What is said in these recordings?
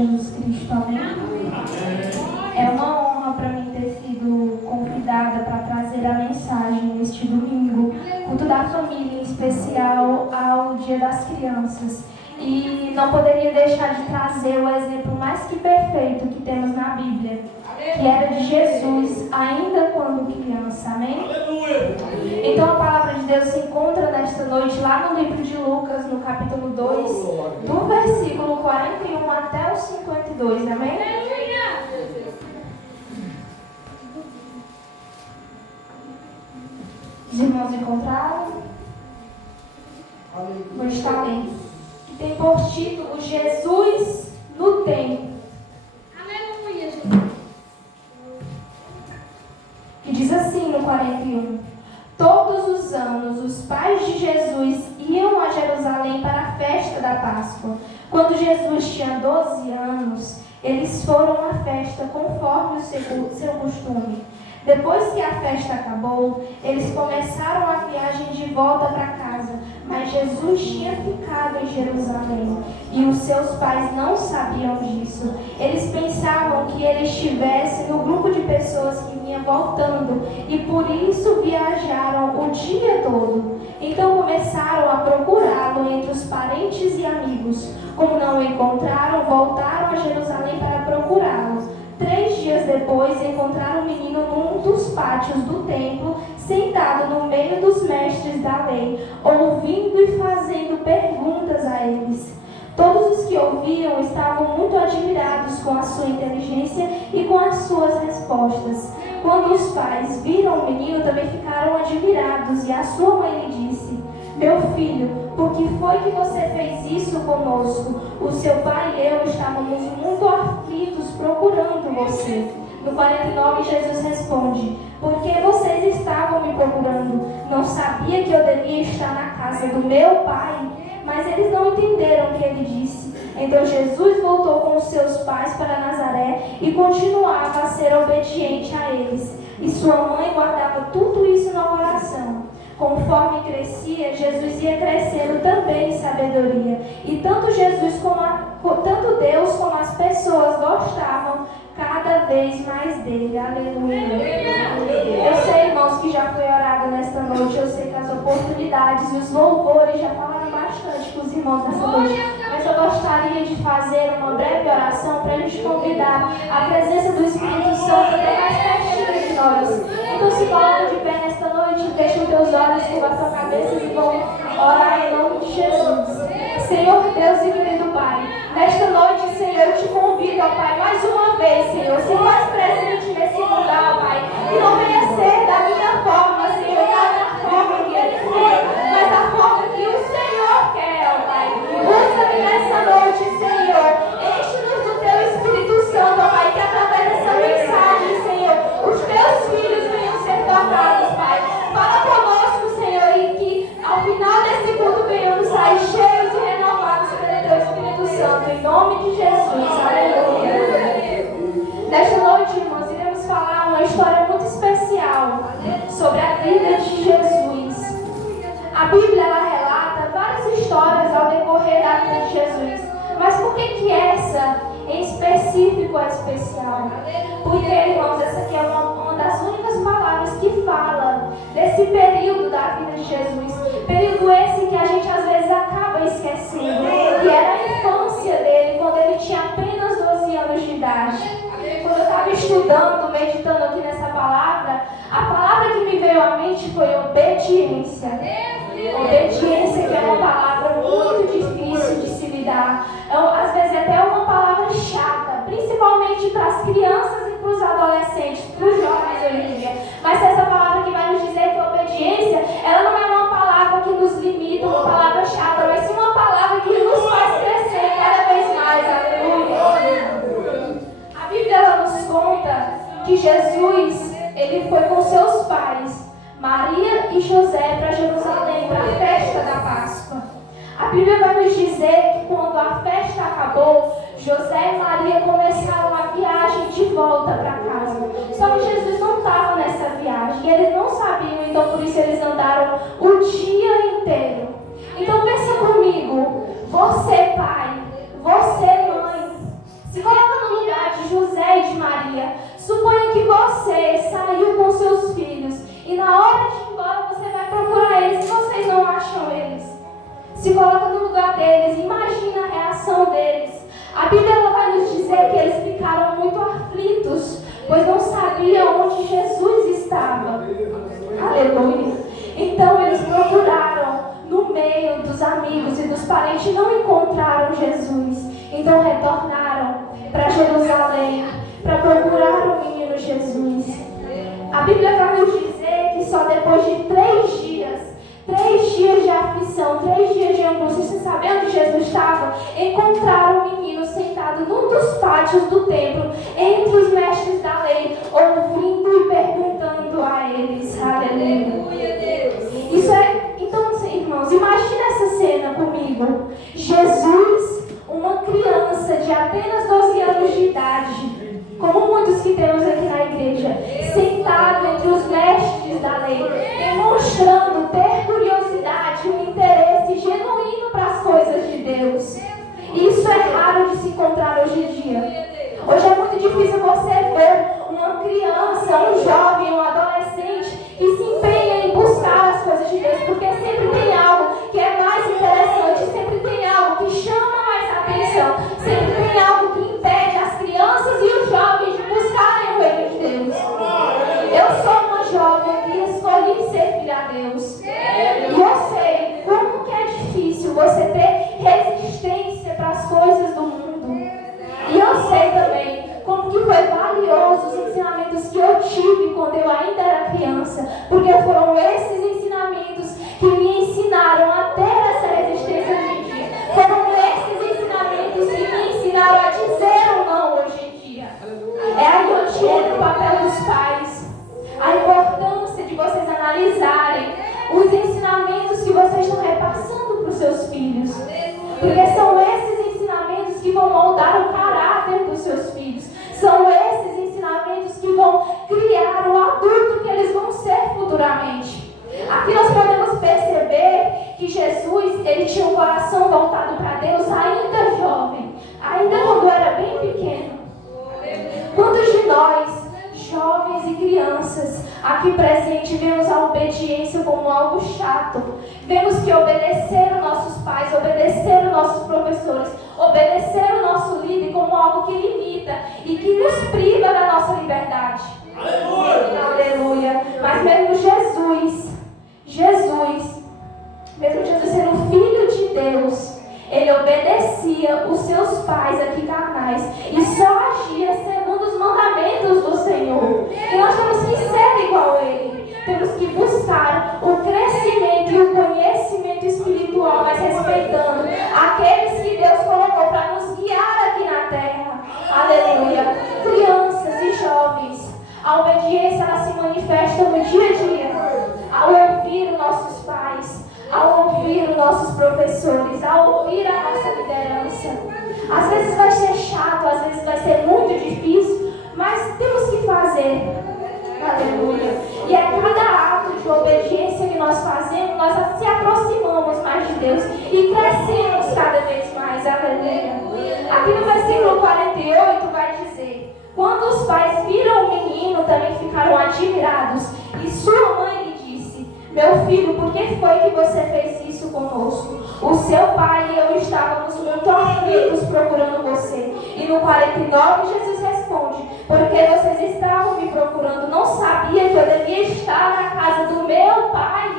Jesus Cristo, amém? É uma honra para mim ter sido convidada para trazer a mensagem neste domingo, culto da família, em especial ao Dia das Crianças. E não poderia deixar de trazer o exemplo mais que perfeito que temos na Bíblia, que era de Jesus, ainda quando criança, amém? Então a palavra de Deus se encontra nesta noite lá no livro de Lucas, no capítulo 2, do versículo 41 até o 52, amém? Os irmãos encontraram? Vou estar lendo. Que tem por título Jesus no templo. Aleluia, Jesus. Que diz assim no 41. Todos os anos os pais de Jesus iam a Jerusalém para a festa da Páscoa. Quando Jesus tinha 12 anos, eles foram à festa conforme o seu costume. Depois que a festa acabou, eles começaram a viagem de volta para casa, mas Jesus tinha ficado em Jerusalém e os seus pais não sabiam disso. Eles pensavam que ele estivesse no grupo de pessoas que vinha voltando e por isso viajaram o dia todo. Então começaram a procurá-lo entre os parentes e amigos. Como não o encontraram, voltaram a Jerusalém para procurá-lo. 3 dias depois, encontraram o menino num dos pátios do templo, sentado no meio dos mestres da lei, ouvindo e fazendo perguntas a eles. Todos os que ouviam estavam muito admirados com a sua inteligência e com as suas respostas. Quando os pais viram o menino, também ficaram admirados, e a sua mãe lhe disse: Meu filho, por que foi que você fez isso conosco? O seu pai e eu estávamos muito aflitos procurando você. No 49, Jesus responde: Por que vocês estavam me procurando? Não sabia que eu devia estar na casa do meu pai? Mas eles não entenderam o que ele disse. Então Jesus voltou com os seus pais para Nazaré e continuava a ser obediente a eles. E sua mãe guardava tudo isso no coração. Conforme crescia, Jesus ia crescendo também em sabedoria. E tanto Deus como as pessoas gostavam cada vez mais dele. Aleluia. Eu sei, irmãos, que já foi orado nesta noite. Eu sei que as oportunidades e os louvores já falaram bastante com os irmãos nessa noite. Mas eu gostaria de fazer uma breve oração para a gente convidar a presença do Espírito Santo até mais pertinho de nós. Então se coloca de pé nesta noite, deixa os teus olhos sobre a tua cabeça e vão orar em nome de Jesus. Senhor Deus e querido Pai, nesta noite, Senhor, eu te convido, ó Pai, mais uma vez, Senhor, se faz presente nesse lugar, ó Pai, e não venha ser da minha forma, Senhor, da forma que ele foi, mas da forma que o Senhor quer, ó Pai. Usa-me nessa noite, Senhor, enche-nos do teu Espírito Santo, ó Pai, que através dessa mensagem, Senhor, os teus filhos venham ser tocados, Pai. Fala conosco, Senhor, e que ao final desse culto venhamos sair cheios e renovados pelo teu Espírito Santo, em nome de Jesus. Aleluia. Nesta noite, irmãos, iremos falar uma história muito especial sobre a vida de Jesus. A Bíblia, ela relata várias histórias ao decorrer da vida de Jesus. Mas por que essa em específico é especial? Porque, irmãos, essa aqui é uma das únicas palavras que fala desse período da vida de Jesus. Período esse que a gente às vezes acaba esquecendo, que era a infância dele, quando ele tinha apenas 12 anos de idade. Quando eu estava estudando, meditando aqui nessa palavra, a palavra que me veio à mente foi obediência. Obediência, que é uma palavra muito difícil de se lidar. Às vezes até uma palavra chata, principalmente para as crianças e para os adolescentes, para os jovens hoje em dia. Mas essa palavra que vai nos dizer que a obediência, ela não é uma palavra que nos limita, uma palavra chata, mas sim uma palavra que nos faz crescer cada vez mais. Aleluia. A Bíblia, ela nos conta que Jesus, ele foi com seus pais, Maria e José, para Jerusalém, para a festa da Páscoa. A Bíblia vai nos dizer que quando a festa acabou, José e Maria começaram a viagem de volta para casa. Só que Jesus não estava nessa viagem, e eles não sabiam, então por isso eles andaram o dia inteiro. Então pensa comigo, você pai, você mãe, se A Bíblia ela vai nos dizer que eles ficaram muito aflitos, pois não sabiam onde Jesus estava. Aleluia. Então eles procuraram no meio dos amigos e dos parentes e não encontraram Jesus. Então retornaram para Jerusalém para procurar o menino Jesus. A Bíblia vai nos dizer que só depois de 3 dias de aflição, 3 dias de angústia, sem saber onde Jesus estava, encontraram o menino sentado num dos pátios do templo, entre os mestres da lei, ouvindo e perguntando a eles. Aleluia, Deus. Isso é, então, assim, irmãos, imagina essa cena comigo. Jesus, uma criança de apenas 12 anos de idade, como muitos que temos aqui na igreja, sentado entre os mestres da lei, demonstrando ter curiosidade, um interesse genuíno para as coisas de Deus. Isso é raro de se encontrar hoje em dia. Hoje é muito difícil você ver uma criança, um jovem, um adolescente que se empenha em buscar as coisas de Deus, porque sempre tem algo que é mais interessante, sempre tem algo que chama mais atenção, sempre tem algo que impede as crianças e os jovens de buscarem o reino de Deus. Eu sou uma jovem que escolhi servir a Deus. E eu sei como que é difícil você ter resistência para as coisas do mundo. E eu sei também como que foi valioso os ensinamentos que eu tive quando eu ainda era criança, porque foram esses ensinamentos que me ensinaram a ter essa resistência hoje em dia. Foram esses ensinamentos que me ensinaram a dizer um não hoje em dia. É aí onde entra o papel dos pais, a importância de vocês analisarem os ensinamentos que vocês estão repassando para os seus filhos, porque são esses ensinamentos que vão moldar o caráter dos seus filhos, são esses ensinamentos que vão criar o adulto que eles vão ser futuramente. Aqui nós podemos perceber que Jesus, ele tinha um coração voltado para Deus ainda jovem, ainda quando era bem pequeno. Quantos de nós, jovens e crianças, aqui presente, vemos a obediência como algo chato? Vemos que obedecer os nossos pais, obedecer os nossos professores, obedecer o nosso líder como algo que limita e que nos priva da nossa liberdade. Aleluia! Aleluia! Mas mesmo Jesus, mesmo Jesus sendo filho de Deus, ele obedecia os seus pais aqui carnais e só agia segundo os mandamentos do Senhor. E nós temos que ser igual a ele. Temos que buscar o crescimento e o conhecimento espiritual, mas respeitando aqueles que Deus colocou para nos guiar aqui na terra. Aleluia! Crianças e jovens, a obediência ela se manifesta no dia a dia, ao ouvir os nossos pais, ao ouvir os nossos professores, ao ouvir a nossa liderança. Às vezes vai ser chato, às vezes vai ser muito difícil, mas temos que fazer. Aleluia. E a cada ato de obediência que nós fazemos, nós se aproximamos mais de Deus e crescemos cada vez mais. Aleluia. Aqui no versículo 48 vai dizer: quando os pais viram o menino, também ficaram admirados, e sua mãe lhe disse: meu filho, por que foi que você fez isso conosco? O seu pai e eu estávamos muito aflitos procurando você. E no 49 Jesus responde: porque vocês estavam me procurando, não sabia que eu devia estar na casa do meu pai?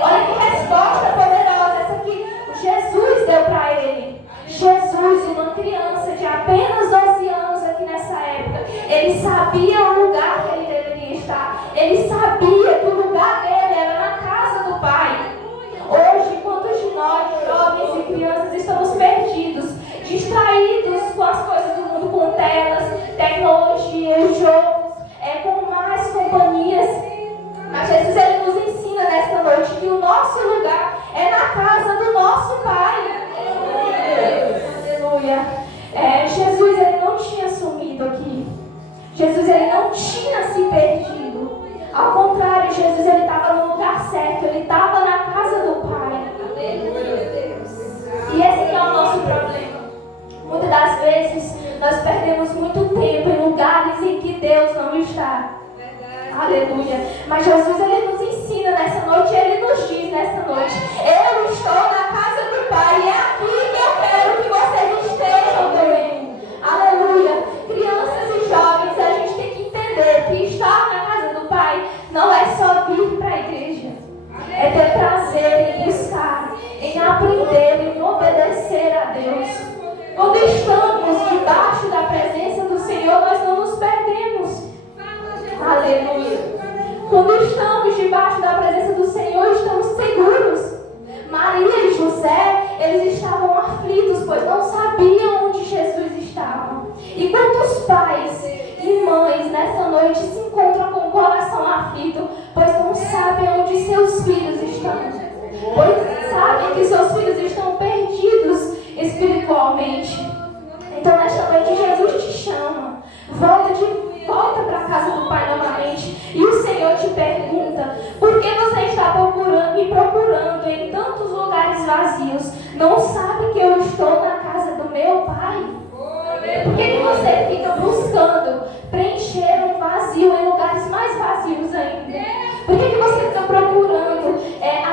Olha que resposta poderosa essa que Jesus deu para ele. Jesus, uma criança de apenas 12 anos aqui nessa época, ele sabia o lugar que ele deveria estar. Ele sabia que o lugar dele era na casa do Pai. Hoje, quantos de nós, jovens e crianças, estamos perdidos, distraídos com as coisas do mundo, com telas, tecnologia, jogos, com más companhias. Mas Jesus, ele nos ensina nesta noite que o nosso lugar é na casa do nosso Pai. Aleluia. Jesus, ele não tinha sumido aqui. Jesus, ele não tinha se perdido. Ao contrário, Jesus, ele estava no lugar certo. Ele estava na casa do Pai. E esse que é o nosso problema. Muitas das vezes, nós perdemos muito tempo em lugares em que Deus não está. Aleluia. Mas Jesus, ele nos ensina nessa noite, ele nos diz nessa noite: eu estou na casa do Pai, e é aqui que eu quero que vocês estejam também. E quantos pais e mães nessa noite se encontram com o coração aflito, pois não sabem onde seus filhos estão, pois sabem que seus filhos estão perdidos espiritualmente. Então nesta noite Jesus te chama, volta para a casa do Pai novamente, e o Senhor te pergunta: por que você está me procurando em tantos lugares vazios? Não sabe que eu estou na casa do meu Pai? Por que você fica buscando preencher um vazio em lugares mais vazios ainda? Por que você fica procurando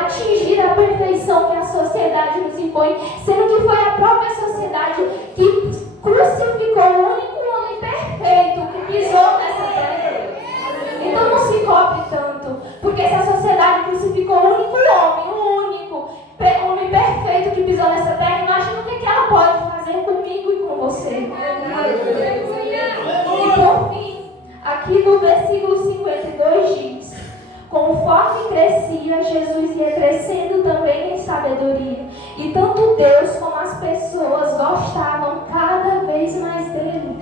atingir a perfeição que a sociedade nos impõe, sendo que foi a própria sociedade que crucificou o único homem perfeito que pisou nessa terra? Então não se cobre tanto, porque se a sociedade crucificou o único homem perfeito que pisou nessa terra, imagina o que ela pode fazer comigo e com você. E por fim, aqui no versículo 52 diz: conforme crescia, Jesus ia crescendo também em sabedoria, e tanto Deus como as pessoas gostavam cada vez mais dele.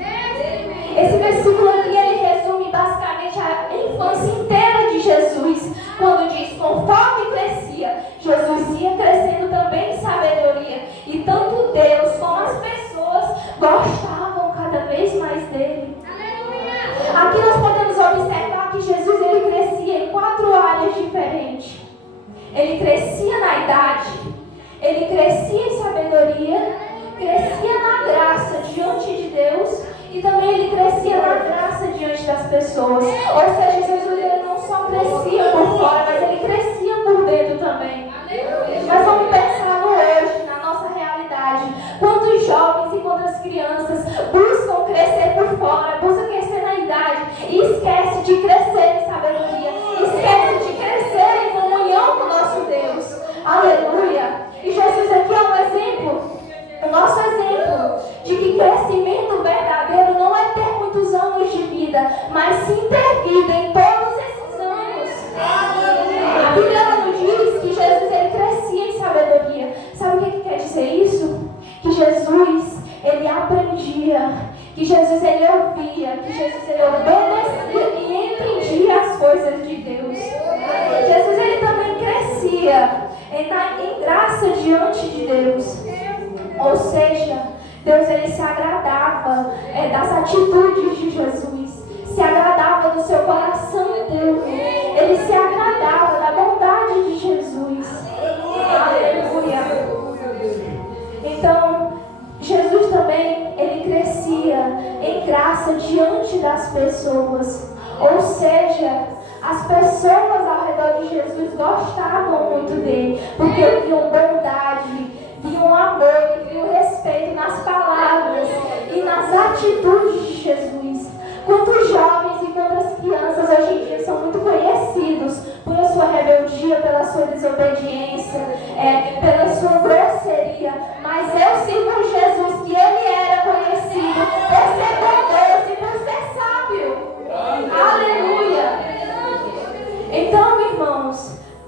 Esse versículo aqui, ele resume basicamente a infância inteira de Jesus, quando diz: conforme crescia, Jesus ia crescendo também em sabedoria, e tanto Deus como as pessoas gostavam cada vez mais dele. Aqui nós podemos observar que Jesus, ele crescia em 4 áreas diferentes. Ele crescia na idade, ele crescia em sabedoria, crescia na graça diante de Deus, e também ele crescia na graça diante das pessoas. Ou seja, Jesus, ele não só crescia por fora, mas ele crescia por dentro também. Mas vamos pensar no hoje, na nossa realidade. Quantos jovens e quantas crianças buscam crescer por fora, buscam crescer na idade e esquece de crescer em sabedoria, esquece de crescer em comunhão com o nosso Deus. Aleluia! E Jesus aqui é um exemplo, o nosso exemplo de que crescimento verdadeiro não é ter muitos anos de vida, mas sim ter vida em todos esses anos. A Bíblia nos diz que Jesus, ele crescia em sabedoria. Sabe o que quer dizer isso? Que Jesus, ele aprendia, que Jesus, ele ouvia, que Jesus, ele obedecia e entendia as coisas de Deus. Jesus, ele também crescia em graça diante de Deus. Ou seja, Deus, ele se agradava das atitudes de Jesus, se agradava do seu coração puro, ele se agradava da bondade de Jesus. Aleluia! Então, Jesus também, ele crescia em graça diante das pessoas. Ou seja, as pessoas ao redor de Jesus gostavam muito dele, porque viam bondade, viam amor e viam respeito nas palavras e nas atitudes de Jesus. Quantos jovens e quantas crianças hoje em dia são muito conhecidos pela sua rebeldia, pela sua desobediência, pela sua grosseria, mas eu sirvo a Jesus, que ele era conhecido por ser bondoso e por ser sábio. Aleluia! Então, irmãos,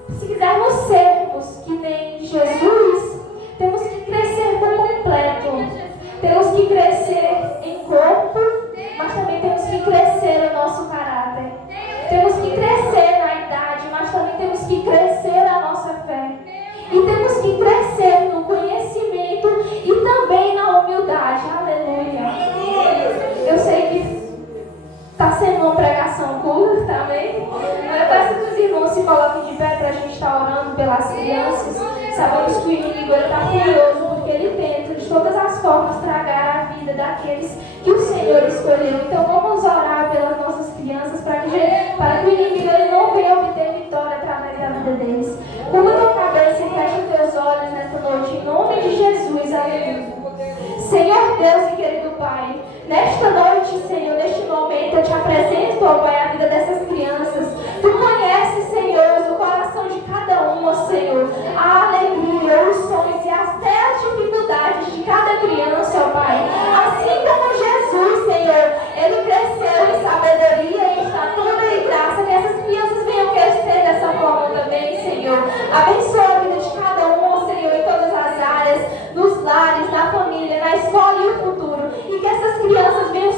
se quisermos sermos que nem Jesus, temos que crescer por completo. Temos que crescer em corpo, mas também temos que crescer no nosso caráter. Temos que crescer na idade, mas também temos que crescer a nossa fé. E temos que crescer no conhecimento e também na humildade. Aleluia! Eu sei que está sendo uma pregação curta, amém? Eu peço que os irmãos se coloquem de pé para a gente estar orando pelas crianças. Sabemos que o inimigo está furioso, porque ele tenta de todas as formas tragar a vida daqueles que o Senhor escolheu. Então vamos orar pelas nossas crianças para que o inimigo ele não venha obter vitória através da vida deles. Curva a tua cabeça e fecha os teus olhos nesta noite, em nome de Jesus. Aleluia. Senhor Deus e querido Pai, nesta noite, Senhor, neste momento, eu te apresento, ó Pai, a vida dessas crianças. Tu conheces, Senhor, o coração de cada uma, Senhor, a alegria, os sonhos e até as dificuldades de cada criança, ó Pai. Assim como Jesus, Senhor, ele cresceu em sabedoria, em estatura e graça, que essas crianças venham crescer dessa forma também, Senhor. Abençoa a vida de cada um, Senhor, em todas as áreas, nos lares, na família, na escola e o futuro. E que essas crianças venham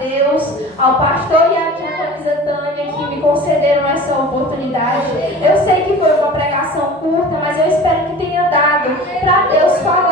Deus, ao pastor e à diaconisa Tânia que me concederam essa oportunidade. Eu sei que foi uma pregação curta, mas eu espero que tenha dado para Deus falar